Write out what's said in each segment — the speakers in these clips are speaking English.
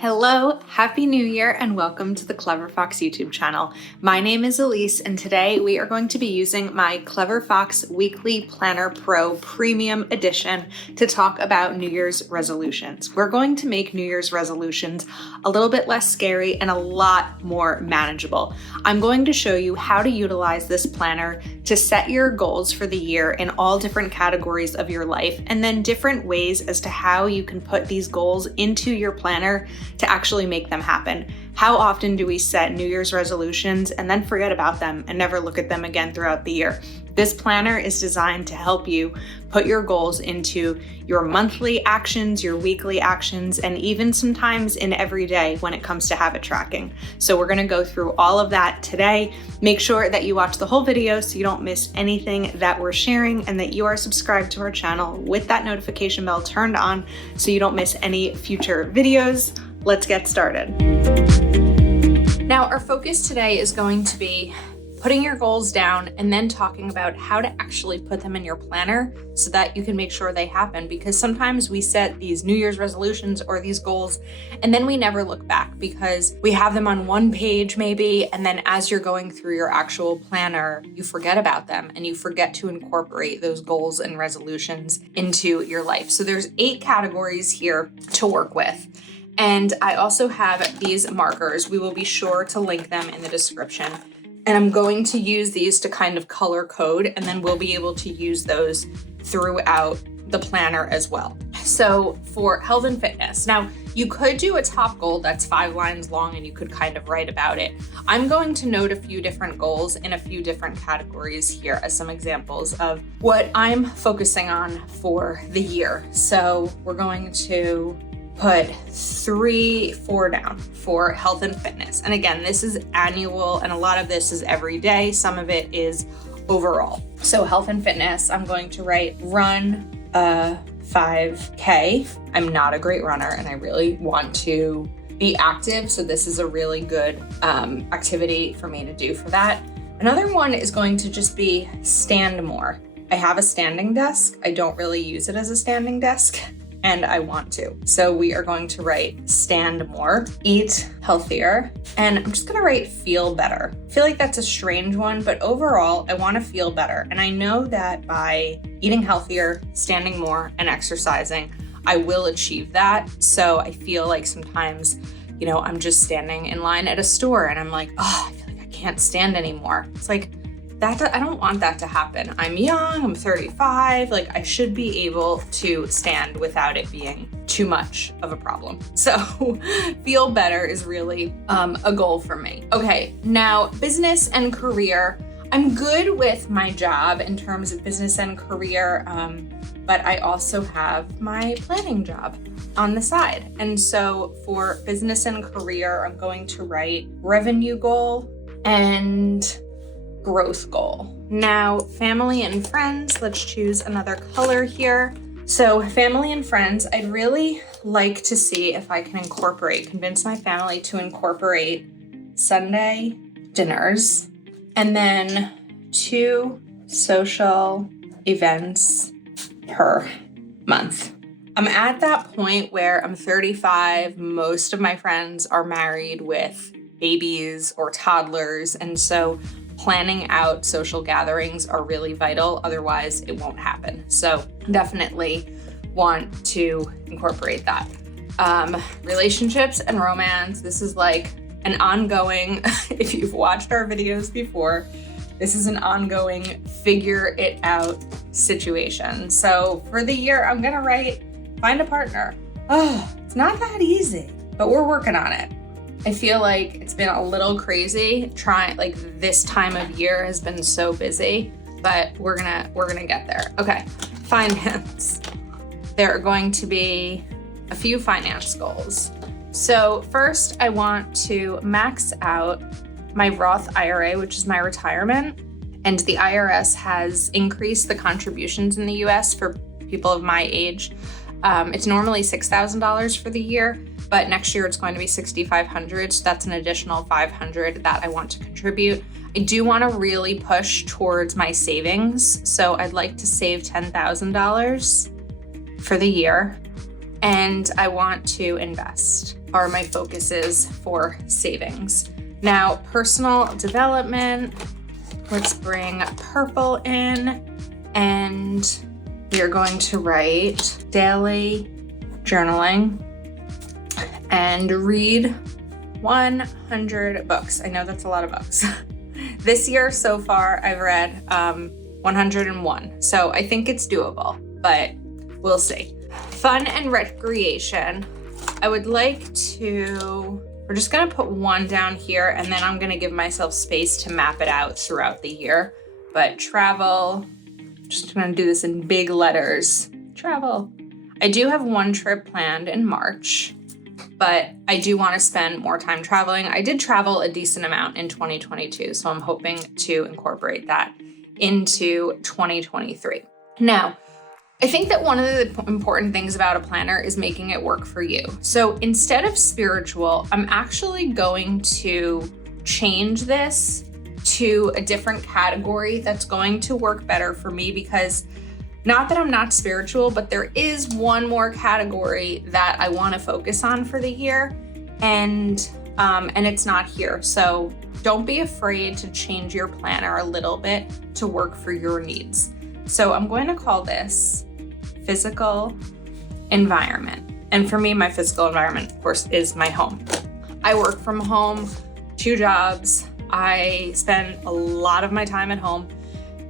Hello, Happy New Year, and welcome to the Clever Fox YouTube channel. My name is Ilysse, and today we are going to be using my Clever Fox Weekly Planner Pro Premium Edition to talk about New Year's resolutions. We're going to make New Year's resolutions a little bit less scary and a lot more manageable. I'm going to show you how to utilize this planner to set your goals for the year in all different categories of your life, and then different ways as to how you can put these goals into your planner to actually make them happen. How often do we set New Year's resolutions and then forget about them and never look at them again throughout the year? This planner is designed to help you put your goals into your monthly actions, your weekly actions, and even sometimes in every day when it comes to habit tracking. So we're gonna go through all of that today. Make sure that you watch the whole video so you don't miss anything that we're sharing, and that you are subscribed to our channel with that notification bell turned on so you don't miss any future videos. Let's get started. Now, our focus today is going to be putting your goals down and then talking about how to actually put them in your planner so that you can make sure they happen. Because sometimes we set these New Year's resolutions or these goals and then we never look back because we have them on one page maybe, and then as you're going through your actual planner, you forget about them and you forget to incorporate those goals and resolutions into your life. So there's 8 categories here to work with. And I also have these markers. We will be sure to link them in the description. And I'm going to use these to kind of color code, and then we'll be able to use those throughout the planner as well. So for health and fitness, now you could do a top goal that's 5 lines long and you could kind of write about it. I'm going to note a few different goals in a few different categories here as some examples of what I'm focusing on for the year. So we're going to put 4 down for health and fitness. And again, this is annual and a lot of this is every day. Some of it is overall. So health and fitness, I'm going to write run a 5K. I'm not a great runner and I really want to be active. So this is a really good activity for me to do for that. Another one is going to just be stand more. I have a standing desk. I don't really use it as a standing desk, and I want to. So we are going to write stand more, eat healthier, and I'm just gonna write feel better. I feel like that's a strange one, but overall, I wanna feel better. And I know that by eating healthier, standing more, and exercising, I will achieve that. So I feel like sometimes, I'm just standing in line at a store and I'm like, oh, I feel like I can't stand anymore. It's like, I don't want that to happen. I'm young, I'm 35, like I should be able to stand without it being too much of a problem. So feel better is really a goal for me. Okay, now business and career. I'm good with my job in terms of business and career, but I also have my planning job on the side. And so for business and career, I'm going to write revenue goal and growth goal. Now, family and friends, let's choose another color here. So family and friends, I'd really like to see if I can convince my family to incorporate Sunday dinners and then 2 social events per month. I'm at that point where I'm 35. Most of my friends are married with babies or toddlers, and so planning out social gatherings are really vital. Otherwise, it won't happen. So definitely want to incorporate that. Relationships and romance. This is like an ongoing, if you've watched our videos before, this is an ongoing figure it out situation. So for the year, I'm gonna write, find a partner. Oh, it's not that easy, but we're working on it. I feel like it's been a little crazy this time of year has been so busy, but we're gonna get there. Okay, finance. There are going to be a few finance goals. So first I want to max out my Roth IRA, which is my retirement. And the IRS has increased the contributions in the US for people of my age. It's normally $6,000 for the year, but next year it's going to be $6,500. So that's an additional $500 that I want to contribute. I do want to really push towards my savings. So I'd like to save $10,000 for the year, and I want to invest. are my focuses for savings. Now, personal development, let's bring purple in, and we are going to write daily journaling and read 100 books. I know that's a lot of books. This year so far, I've read 101. So I think it's doable, but we'll see. Fun and recreation. I would like to, we're just gonna put 1 down here, and then I'm gonna give myself space to map it out throughout the year. But travel, just gonna do this in big letters. Travel. I do have 1 trip planned in March, but I do want to spend more time traveling. I did travel a decent amount in 2022, so I'm hoping to incorporate that into 2023. Now, I think that one of the important things about a planner is making it work for you. So instead of spiritual, I'm actually going to change this to a different category that's going to work better for me, because not that I'm not spiritual, but there is one more category that I want to focus on for the year, and it's not here. So don't be afraid to change your planner a little bit to work for your needs. So I'm going to call this physical environment. And for me, my physical environment, of course, is my home. I work from home, 2 jobs. I spend a lot of my time at home,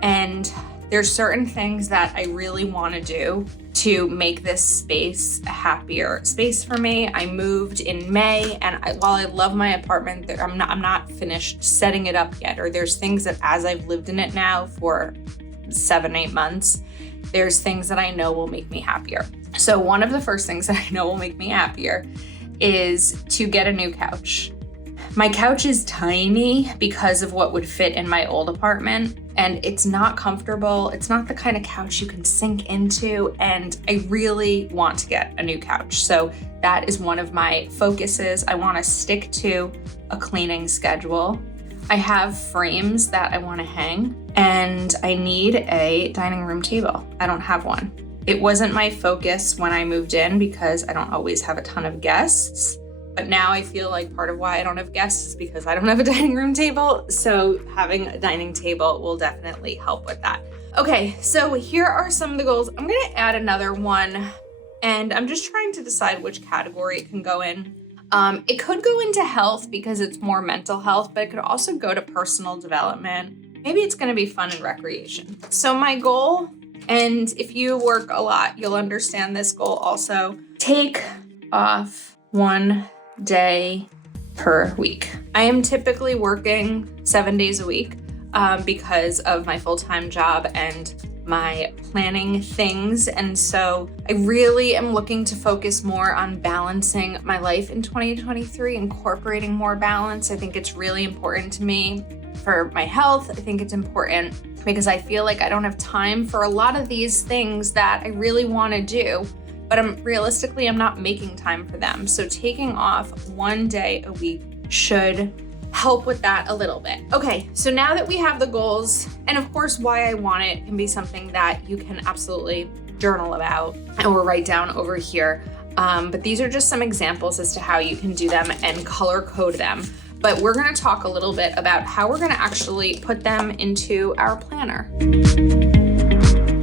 and there's certain things that I really want to do to make this space a happier space for me. I moved in May, and while I love my apartment, I'm not finished setting it up yet. Or there's things that, as I've lived in it now for 7-8 months, there's things that I know will make me happier. So one of the first things that I know will make me happier is to get a new couch. My couch is tiny because of what would fit in my old apartment, and it's not comfortable. It's not the kind of couch you can sink into, and I really want to get a new couch. So that is one of my focuses. I want to stick to a cleaning schedule. I have frames that I want to hang, and I need a dining room table. I don't have one. It wasn't my focus when I moved in because I don't always have a ton of guests. But now I feel like part of why I don't have guests is because I don't have a dining room table. So having a dining table will definitely help with that. Okay, so here are some of the goals. I'm gonna add another one, and I'm just trying to decide which category it can go in. It could go into health because it's more mental health, but it could also go to personal development. Maybe it's gonna be fun and recreation. So my goal, and if you work a lot, you'll understand this goal also, take off 1 day per week. I am typically working 7 days a week because of my full-time job and my planning things. And so I really am looking to focus more on balancing my life in 2023, incorporating more balance. I think it's really important to me for my health. I think it's important because I feel like I don't have time for a lot of these things that I really want to do, but I'm not making time for them. So taking off 1 day a week should help with that a little bit. Okay, so now that we have the goals, and of course why I want it can be something that you can absolutely journal about or write down over here. But these are just some examples as to how you can do them and color code them. But we're gonna talk a little bit about how we're gonna actually put them into our planner.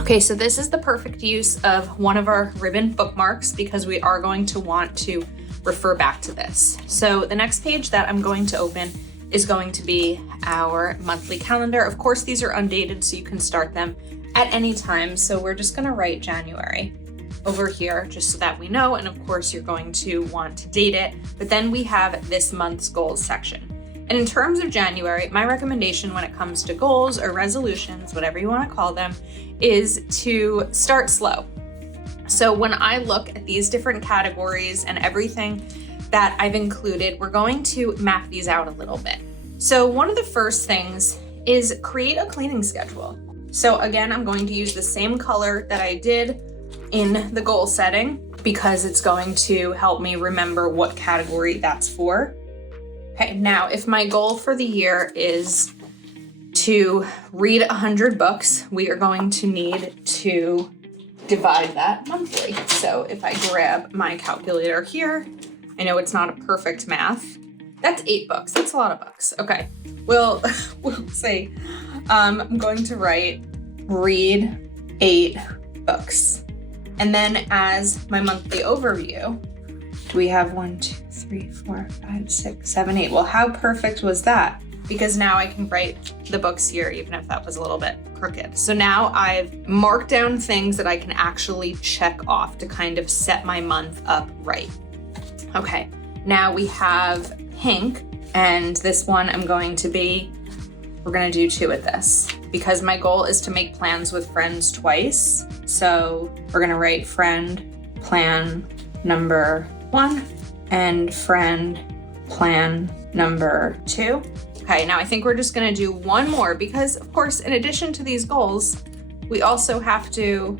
Okay, so this is the perfect use of one of our ribbon bookmarks because we are going to want to refer back to this. So the next page that I'm going to open is going to be our monthly calendar. Of course, these are undated, so you can start them at any time. So we're just gonna write January over here just so that we know. And of course, you're going to want to date it. But then we have this month's goals section. And in terms of January, my recommendation when it comes to goals or resolutions, whatever you want to call them, is to start slow. So when I look at these different categories and everything that I've included, we're going to map these out a little bit. So one of the first things is create a cleaning schedule. So again, I'm going to use the same color that I did in the goal setting because it's going to help me remember what category that's for. Okay, now if my goal for the year is to read 100 books, we are going to need to divide that monthly. So if I grab my calculator here, I know it's not a perfect math. That's 8 books. That's a lot of books. Okay, we'll see. I'm going to read 8 books. And then as my monthly overview, do we have 1, 2, 3, 4, 5, 6, 7, 8? Well, how perfect was that? Because now I can write the books here, even if that was a little bit crooked. So now I've marked down things that I can actually check off to kind of set my month up right. Okay, now we have pink, and this one we're gonna do 2 at this because my goal is to make plans with friends twice. So we're gonna write friend plan number 1 and friend plan number 2. Okay, now I think we're just gonna do 1 more because of course, in addition to these goals, we also have to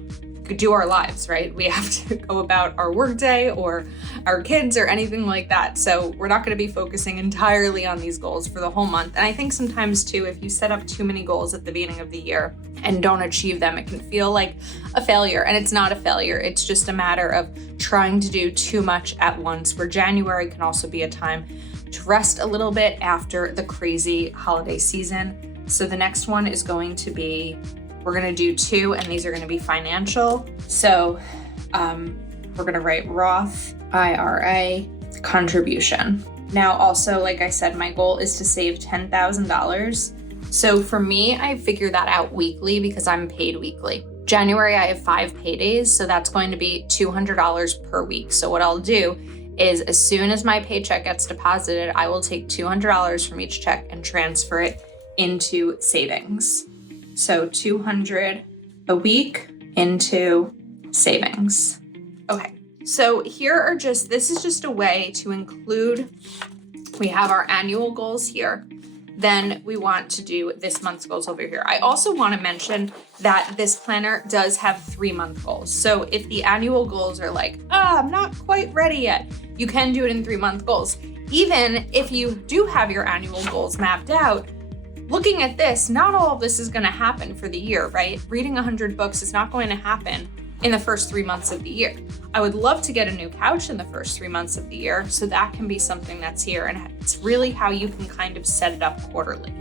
do our lives, right? We have to go about our workday or our kids or anything like that. So we're not gonna be focusing entirely on these goals for the whole month. And I think sometimes too, if you set up too many goals at the beginning of the year and don't achieve them, it can feel like a failure. And it's not a failure. It's just a matter of trying to do too much at once, where January can also be a time to rest a little bit after the crazy holiday season. So the next one is going to be, we're gonna do 2, and these are gonna be financial. So we're gonna write Roth IRA contribution. Now also, like I said, my goal is to save $10,000. So for me, I figure that out weekly because I'm paid weekly. January, I have 5 paydays, so that's going to be $200 per week. So what I'll do is as soon as my paycheck gets deposited, I will take $200 from each check and transfer it into savings. So $200 a week into savings. Okay, so this is just a way to include, we have our annual goals here. Then we want to do this month's goals over here. I also want to mention that this planner does have 3-month goals. So if the annual goals are like, I'm not quite ready yet, you can do it in 3-month goals. Even if you do have your annual goals mapped out, looking at this, not all of this is going to happen for the year, right? Reading 100 books is not going to happen in the first 3 months of the year. I would love to get a new couch in the first 3 months of the year, so that can be something that's here, and it's really how you can kind of set it up quarterly.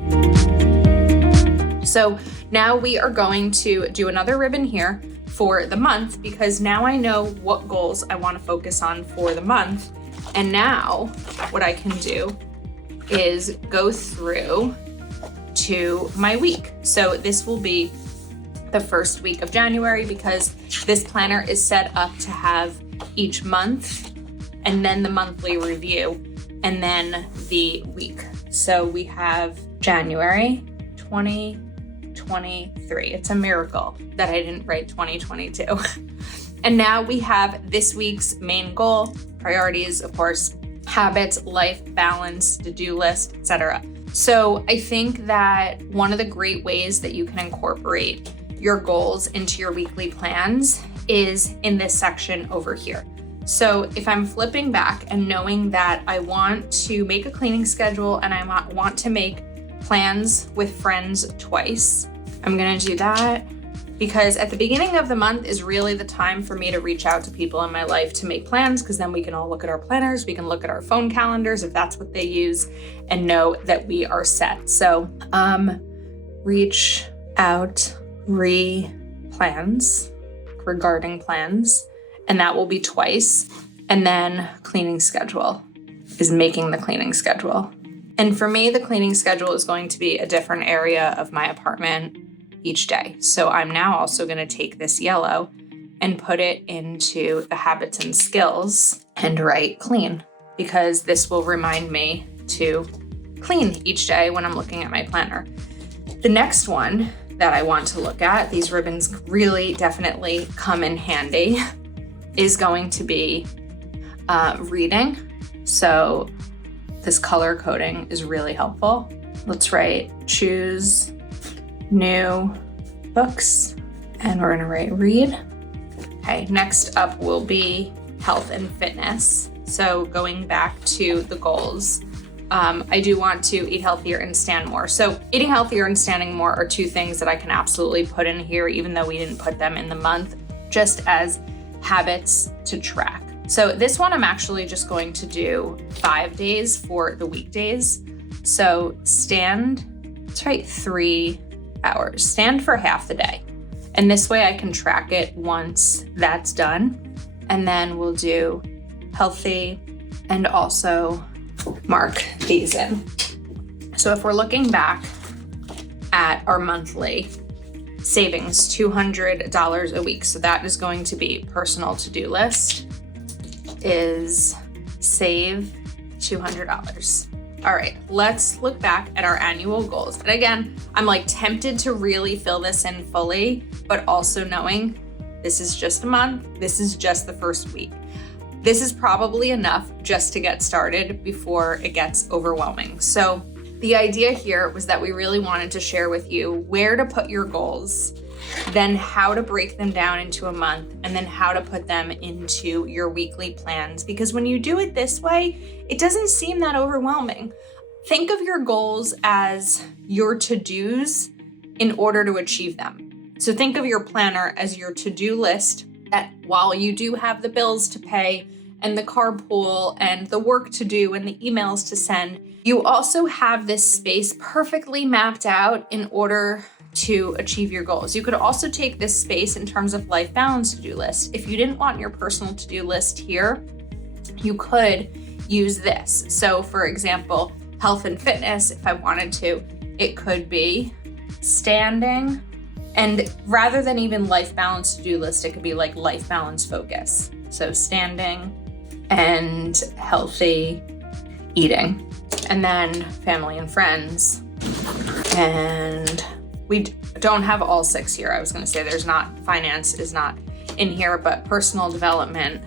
So now we are going to do another ribbon here for the month, because now I know what goals I want to focus on for the month. And now what I can do is go through to my week. So this will be the first week of January, because this planner is set up to have each month and then the monthly review and then the week. So we have January 2023. It's a miracle that I didn't write 2022. And now we have this week's main goal, priorities, of course, habits, life balance, to-do list, etc. So I think that one of the great ways that you can incorporate your goals into your weekly plans is in this section over here. So if I'm flipping back and knowing that I want to make a cleaning schedule and I want to make plans with friends twice, I'm gonna do that, because at the beginning of the month is really the time for me to reach out to people in my life to make plans, because then we can all look at our planners, we can look at our phone calendars if that's what they use, and know that we are set. So reach out, plans, regarding plans, and that will be twice. And then cleaning schedule is making the cleaning schedule. And for me, the cleaning schedule is going to be a different area of my apartment each day. So I'm now also going to take this yellow and put it into the habits and skills and write clean, because this will remind me to clean each day when I'm looking at my planner. The next one that I want to look at, these ribbons really definitely come in handy, is going to be reading. So this color coding is really helpful. Let's write choose new books, and we're gonna write read. Okay, next up will be health and fitness. So going back to the goals, I do want to eat healthier and stand more. So eating healthier and standing more are 2 things that I can absolutely put in here, even though we didn't put them in the month, just as habits to track. So this one I'm actually just going to do 5 days for the weekdays. So stand, let's write 3 hours, stand for half the day. And this way I can track it once that's done. And then we'll do healthy and also mark these in. So if we're looking back at our monthly savings, $200 a week. So that is going to be personal to-do list is save $200. All right, let's look back at our annual goals. And again, I'm like tempted to really fill this in fully, but also knowing this is just a month, this is just the first week. This is probably enough just to get started before it gets overwhelming. So the idea here was that we really wanted to share with you where to put your goals, then how to break them down into a month, and then how to put them into your weekly plans. Because when you do it this way, it doesn't seem that overwhelming. Think of your goals as your to-dos in order to achieve them. So think of your planner as your to-do list that while you do have the bills to pay and the carpool and the work to do and the emails to send, you also have this space perfectly mapped out in order to achieve your goals. You could also take this space in terms of life balance to-do list. If you didn't want your personal to-do list here, you could use this. So for example, health and fitness, if I wanted to, it could be standing, and rather than even life balance to-do list, it could be like life balance focus. So standing and healthy eating, and then family and friends. And we don't have all 6 here. I was gonna say finance is not in here, but personal development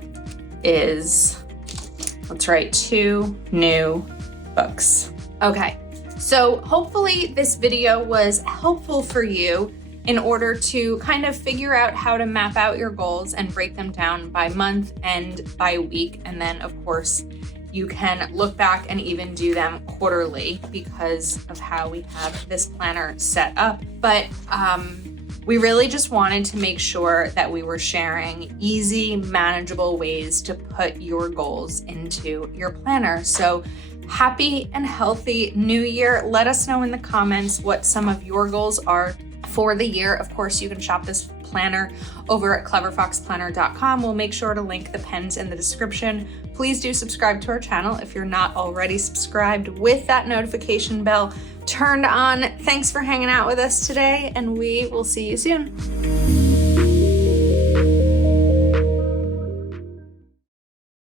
is, let's write 2 new books. Okay, so hopefully this video was helpful for you in order to kind of figure out how to map out your goals and break them down by month and by week. And then of course, you can look back and even do them quarterly because of how we have this planner set up. But we really just wanted to make sure that we were sharing easy, manageable ways to put your goals into your planner. So happy and healthy new year. Let us know in the comments what some of your goals are for the year. Of course, you can shop this planner over at cleverfoxplanner.com. We'll make sure to link the pens in the description. Please do subscribe to our channel if you're not already subscribed with that notification bell turned on. Thanks for hanging out with us today, and we will see you soon.